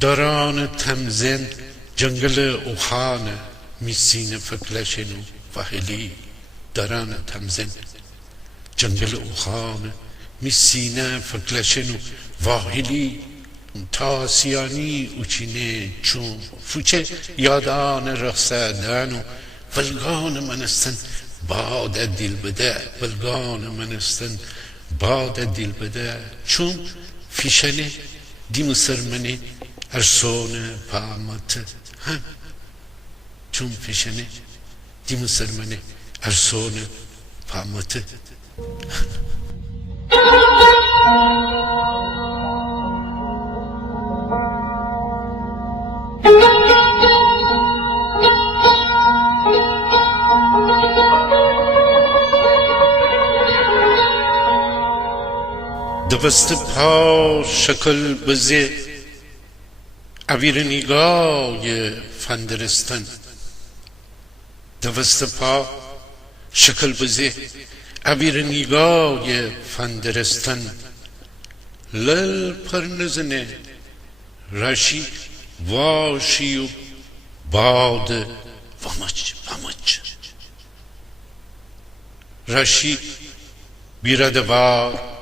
داران تمزن جنگل اوخان میسین فکلشنو فهلی داران تمزن جنگل اوخان میسینه فکلشنو واهلی تاسیانی اوچینه چون فوچه یادان رخصدانو ولگان منستن باد دل بده ولگان منستن باد دل بده چون فیشنه دی مسرمنه ارسون پامت هم چون فیشنه دی مسرمنه ارسون پامت دوست پا شکل بزه اویر نیگای فندرستان دوست پا شکل بزه اویر نیگای فندرستان لل پر نزنه راشی واشی و باد ومچ راشی بیردوار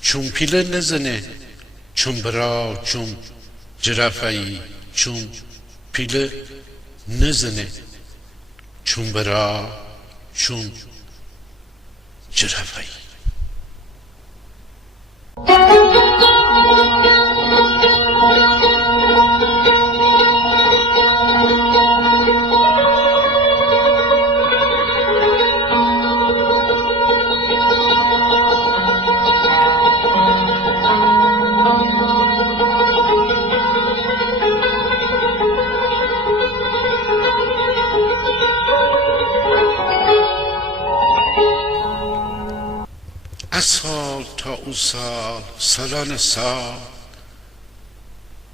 چون پیله نزنه چون برا چون جرافایی چون پیله نزنه چون برا چون جرافایی از سال تا او سال سالان سال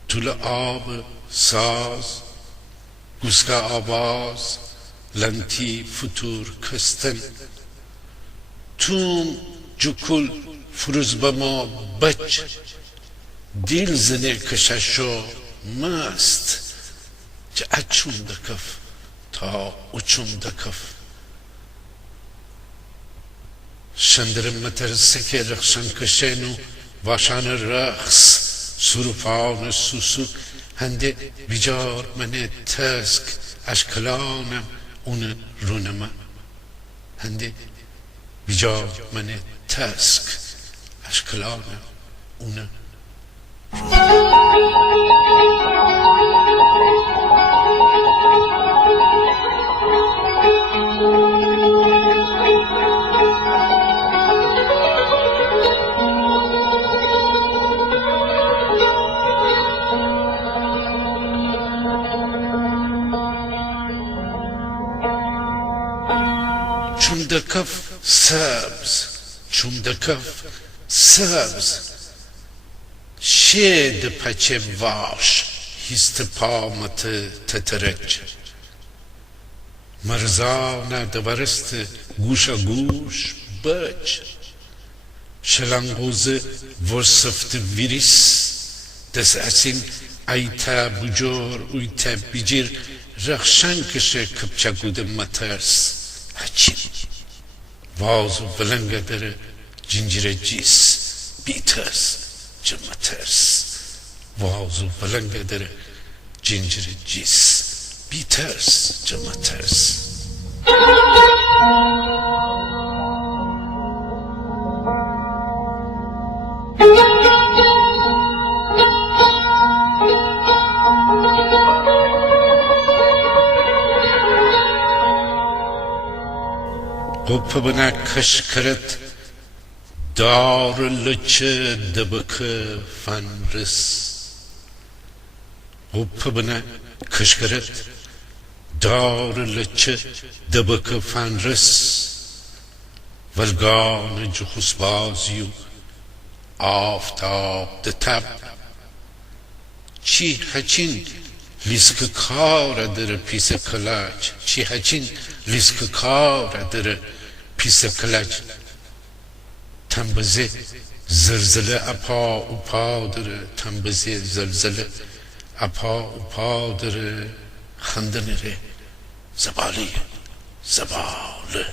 طول آب ساز گوسگا آواز لنتی فتور کستن توم جکل فروز بما بچ دیل زنه کششو مست چه اچون دکف تا اچون دکف شندرم مترسه رخشان کشنو واشان رقص سروفان سوسو هنده بیجار من تسک اشکلانم اون رونما هنده بیجار من تسک اشکلانم اون چون دکف سبز چون دکف سبز شید پچه واش هیست پامت تترک مرزانه دورست گوشا گوش بچ شلنگوز ورسفت ویریس دست اسین ایتا بجور اویتا بیجیر رخشن کشه کپچگود مترس هچین وازو بلنگه داره جنجیر جیس بیترس جمترس وازو بلنگه داره جنجیر جیس بیترس جمترس قوپ بنا کش کرد دار لچه دبک فنرس قوپ بنا کش کرد دار لچه دبک فنرس ولگان جخوس بازیو آفتاب دتب چی هچین لیسک کار در پیس کلاج چی هچین لیسک کار در پیس کلاج تنبزه زلزله اپا و پا داره، تنبزی زلزله اپا و پا داره، خنده میره زباله زباله.